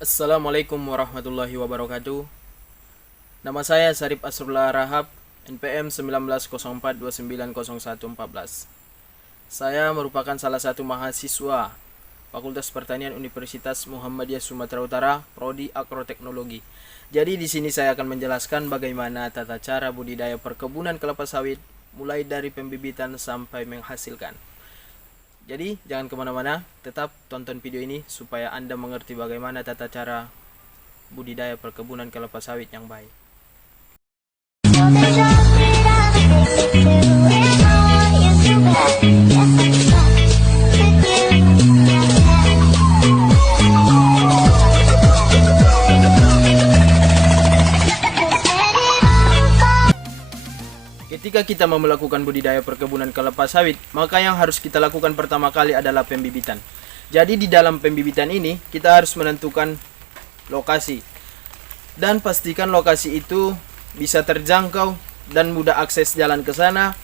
Assalamualaikum warahmatullahi wabarakatuh. Nama saya Sarip Asrullah Rahab, NPM 1904290114. Saya merupakan salah satu mahasiswa Fakultas Pertanian Universitas Muhammadiyah Sumatera Utara, Prodi Agroteknologi. Jadi di sini saya akan menjelaskan bagaimana tata cara budidaya perkebunan kelapa sawit mulai dari pembibitan sampai menghasilkan. Jadi jangan kemana-mana, tetap tonton video ini supaya Anda mengerti bagaimana tata cara budidaya perkebunan kelapa sawit yang baik. Ketika kita mau melakukan budidaya perkebunan kelapa sawit, maka yang harus kita lakukan pertama kali adalah pembibitan. Jadi di dalam pembibitan ini kita harus menentukan lokasi dan pastikan lokasi itu bisa terjangkau dan mudah akses jalan ke sana,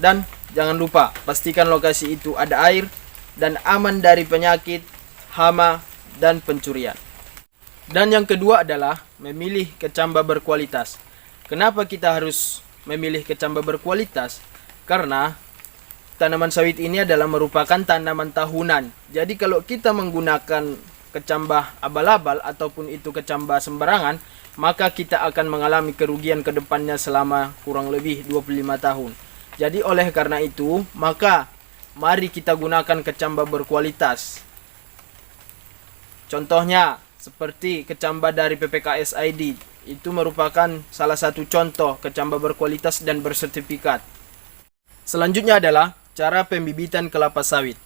dan jangan lupa pastikan lokasi itu ada air dan aman dari penyakit, hama, dan pencurian. Dan yang kedua adalah memilih kecambah berkualitas. Kenapa kita harus memilih kecambah berkualitas? Karena tanaman sawit ini adalah merupakan tanaman tahunan. Jadi kalau kita menggunakan kecambah abal-abal ataupun itu kecambah sembarangan, maka kita akan mengalami kerugian ke depannya selama kurang lebih 25 tahun. Jadi oleh karena itu, maka mari kita gunakan kecambah berkualitas. Contohnya seperti kecambah dari PPKS ID, itu merupakan salah satu contoh kecambah berkualitas dan bersertifikat. Selanjutnya adalah cara pembibitan kelapa sawit.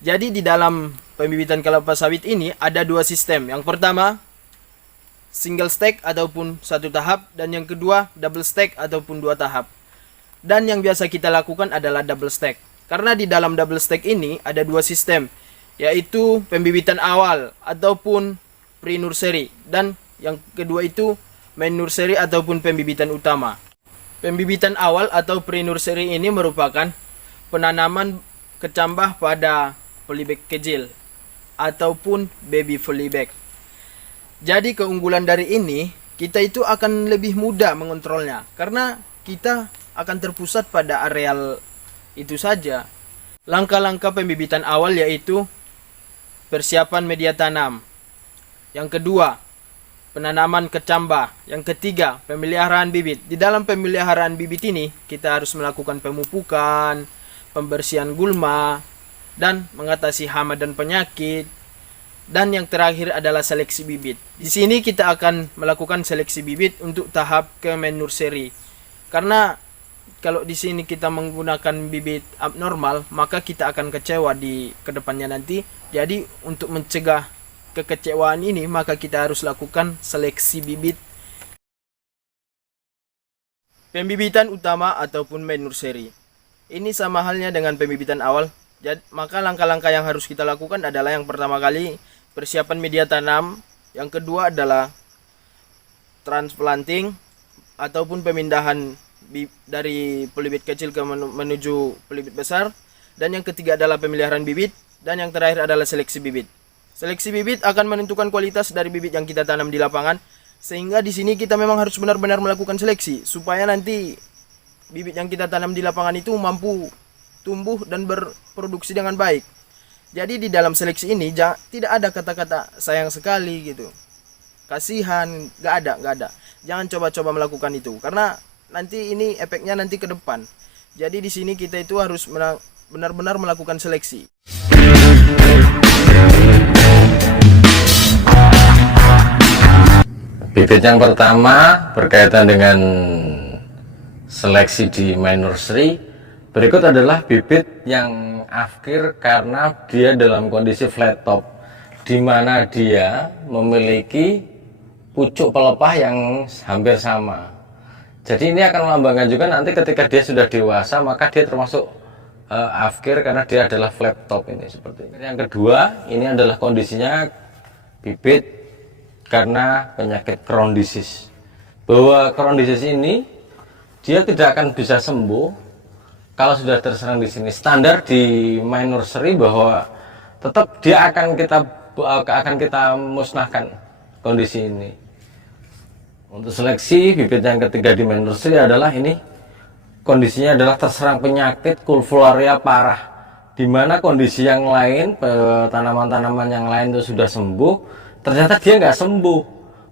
Jadi di dalam pembibitan kelapa sawit ini ada dua sistem. Yang pertama single stack ataupun satu tahap, dan yang kedua double stack ataupun dua tahap. Dan yang biasa kita lakukan adalah double stack. Karena di dalam double stack ini ada dua sistem, yaitu pembibitan awal ataupun pre-nursery, dan yang kedua itu main nursery ataupun pembibitan utama. Pembibitan awal atau pre-nursery ini merupakan penanaman kecambah pada polybag kecil ataupun baby polybag. Jadi keunggulan dari ini, kita itu akan lebih mudah mengontrolnya karena kita akan terpusat pada areal itu saja. Langkah-langkah pembibitan awal yaitu persiapan media tanam. Yang kedua, penanaman kecambah. Yang ketiga, pemeliharaan bibit. Di dalam pemeliharaan bibit ini, kita harus melakukan pemupukan, pembersihan gulma, dan mengatasi hama dan penyakit. Dan yang terakhir adalah seleksi bibit. Di sini kita akan melakukan seleksi bibit untuk tahap ke main nursery. Karena kalau di sini kita menggunakan bibit abnormal, maka kita akan kecewa di kedepannya nanti. Jadi untuk mencegah kekecewaan ini, maka kita harus lakukan seleksi bibit. Pembibitan utama ataupun main nursery. Ini sama halnya dengan pembibitan awal. Maka langkah-langkah yang harus kita lakukan adalah yang pertama kali persiapan media tanam, yang kedua adalah transplanting ataupun pemindahan dari polybag kecil ke menuju polybag besar, dan yang ketiga adalah pemeliharaan bibit, dan yang terakhir adalah seleksi bibit. Seleksi bibit akan menentukan kualitas dari bibit yang kita tanam di lapangan, sehingga di sini kita memang harus benar-benar melakukan seleksi supaya nanti bibit yang kita tanam di lapangan itu mampu tumbuh dan berproduksi dengan baik. Jadi di dalam seleksi ini tidak ada kata-kata sayang sekali gitu, kasihan, nggak ada. Jangan coba-coba melakukan itu karena nanti ini efeknya nanti ke depan. Jadi di sini kita itu harus benar-benar melakukan seleksi. Bibit yang pertama berkaitan dengan seleksi di main nursery. Berikut adalah bibit yang afkir karena dia dalam kondisi flat top, di mana dia memiliki pucuk pelepah yang hampir sama. Jadi ini akan melambangkan juga nanti ketika dia sudah dewasa, maka dia termasuk afkir karena dia adalah flat top ini seperti ini. Yang kedua, ini adalah kondisinya bibit karena penyakit Crohn disease. Bahwa Crohn disease ini dia tidak akan bisa sembuh kalau sudah terserang di sini. Standar di main nursery bahwa tetap dia akan kita musnahkan kondisi ini. Untuk seleksi bibit yang ketiga di main nursery adalah ini, kondisinya adalah terserang penyakit Coleovularia parah, di mana kondisi yang lain, tanaman-tanaman yang lain itu sudah sembuh, ternyata dia nggak sembuh.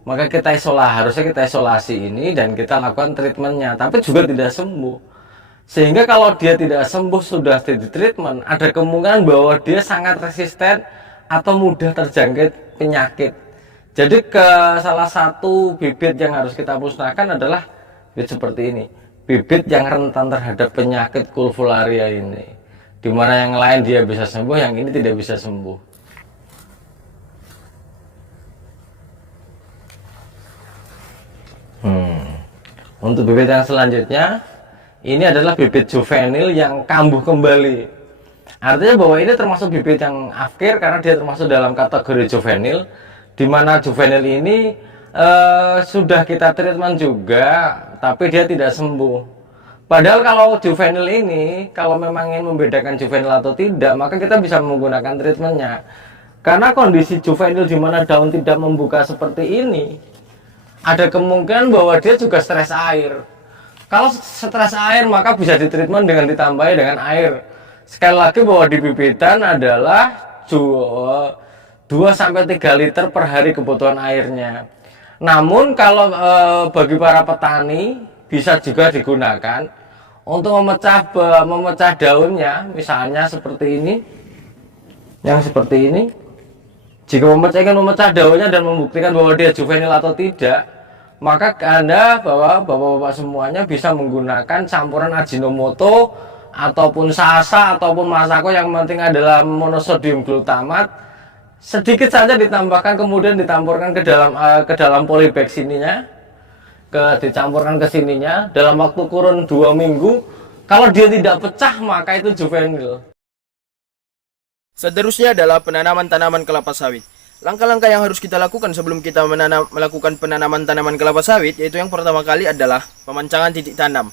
Maka harusnya kita isolasi ini dan kita lakukan treatmentnya, tapi juga tidak sembuh. Sehingga kalau dia tidak sembuh sudah di treatment, ada kemungkinan bahwa dia sangat resisten atau mudah terjangkit penyakit. Jadi salah satu bibit yang harus kita musnahkan adalah bibit seperti ini, bibit yang rentan terhadap penyakit Coleovularia ini, dimana yang lain dia bisa sembuh, yang ini tidak bisa sembuh. Untuk bibit yang selanjutnya, ini adalah bibit juvenil yang kambuh kembali. Artinya bahwa ini termasuk bibit yang afkir karena dia termasuk dalam kategori juvenil, di mana juvenil ini sudah kita treatment juga, tapi dia tidak sembuh. Padahal kalau juvenil ini, kalau memang ingin membedakan juvenil atau tidak, maka kita bisa menggunakan treatmentnya. Karena kondisi juvenil di mana daun tidak membuka seperti ini, ada kemungkinan bahwa dia juga stres air. Kalau stres air, maka bisa ditreatment dengan ditambahi dengan air. Sekali lagi bahwa di bibitan adalah 2-3 liter per hari kebutuhan airnya. Namun kalau bagi para petani bisa juga digunakan untuk memecah daunnya, misalnya seperti ini, yang seperti ini. Jika ingin memecah daunnya dan membuktikan bahwa dia juvenil atau tidak, maka Anda bapak-bapak semuanya bisa menggunakan campuran Ajinomoto ataupun Sasa ataupun Masako, yang penting adalah monosodium glutamat. Sedikit saja ditambahkan, kemudian ditampurkan ke dalam polybag sininya, dicampurkan ke sininya dalam waktu kurun 2 minggu. Kalau dia tidak pecah, maka itu juvenil. Seterusnya adalah penanaman tanaman kelapa sawit. Langkah-langkah yang harus kita lakukan sebelum kita melakukan penanaman tanaman kelapa sawit, yaitu yang pertama kali adalah pemancangan titik tanam.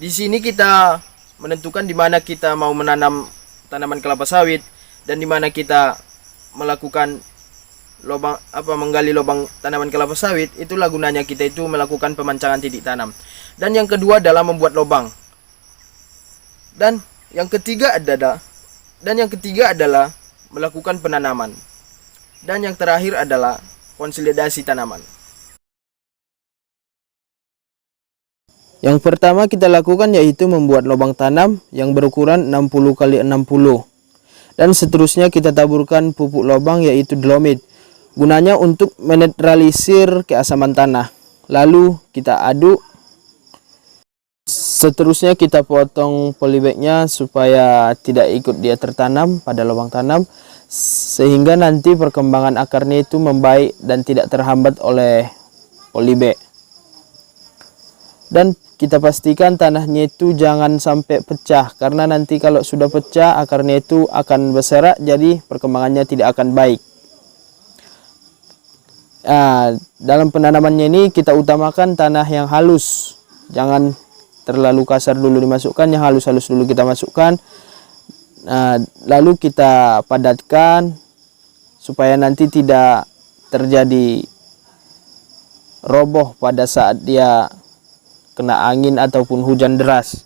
Di sini kita menentukan di mana kita mau menanam tanaman kelapa sawit dan di mana kita melakukan menggali lubang tanaman kelapa sawit. Itulah gunanya kita itu melakukan pemancangan titik tanam. Dan yang kedua adalah membuat lubang. Dan yang ketiga adalah melakukan penanaman. Dan yang terakhir adalah konsolidasi tanaman. Yang pertama kita lakukan yaitu membuat lubang tanam yang berukuran 60 x 60. Dan seterusnya kita taburkan pupuk lubang yaitu dolomit. Gunanya untuk menetralisir keasaman tanah. Lalu kita aduk. Seterusnya kita potong polybagnya supaya tidak ikut dia tertanam pada lubang tanam, sehingga nanti perkembangan akarnya itu membaik dan tidak terhambat oleh polybag. Dan kita pastikan tanahnya itu jangan sampai pecah, karena nanti kalau sudah pecah akarnya itu akan berserak, jadi perkembangannya tidak akan baik. Dalam penanamannya ini kita utamakan tanah yang halus, jangan terlalu kasar dulu dimasukkan, yang halus-halus dulu kita masukkan. Lalu kita padatkan supaya nanti tidak terjadi roboh pada saat dia kena angin ataupun hujan deras.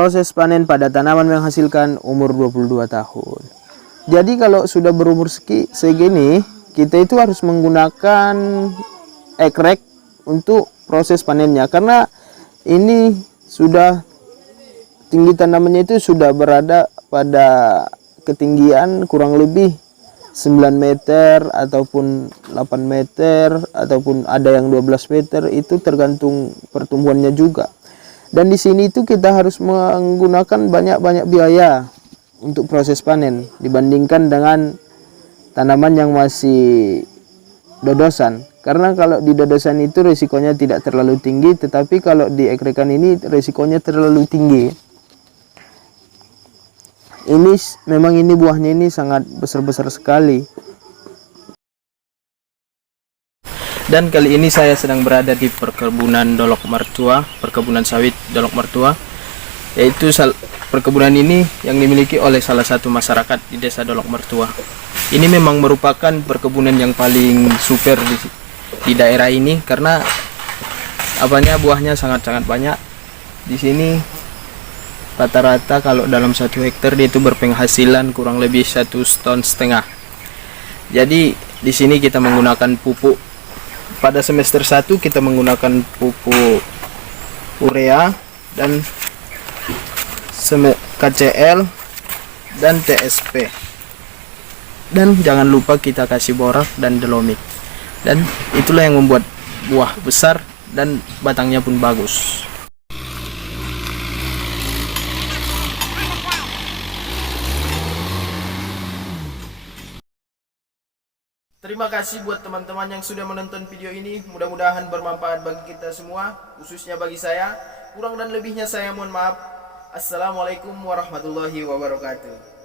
proses panen pada tanaman menghasilkan umur 22 tahun. Jadi kalau sudah berumur segini, kita itu harus menggunakan ekrek untuk proses panennya, karena ini sudah tinggi tanamannya itu sudah berada pada ketinggian kurang lebih 9 meter ataupun 8 meter ataupun ada yang 12 meter, itu tergantung pertumbuhannya juga. Dan di sini itu kita harus menggunakan banyak biaya untuk proses panen dibandingkan dengan tanaman yang masih dodosan. Karena kalau di dodosan itu risikonya tidak terlalu tinggi, tetapi kalau di ekrekan ini risikonya terlalu tinggi. Memang ini buahnya ini sangat besar-besar sekali. Dan kali ini saya sedang berada di perkebunan Dolok Mertua, perkebunan sawit Dolok Mertua, yaitu perkebunan ini yang dimiliki oleh salah satu masyarakat di desa Dolok Mertua. Ini memang merupakan perkebunan yang paling super di daerah ini, karena buahnya sangat-sangat banyak. Di sini rata-rata kalau dalam 1 hektar dia itu berpenghasilan kurang lebih 1,5 ton. Jadi di sini kita menggunakan pupuk. Pada semester 1 kita menggunakan pupuk urea dan KCL dan TSP. Dan jangan lupa kita kasih borak dan dolomit. Dan itulah yang membuat buah besar dan batangnya pun bagus. Terima kasih buat teman-teman yang sudah menonton video ini. Mudah-mudahan bermanfaat bagi kita semua, khususnya bagi saya. Kurang dan lebihnya saya mohon maaf. Assalamualaikum warahmatullahi wabarakatuh.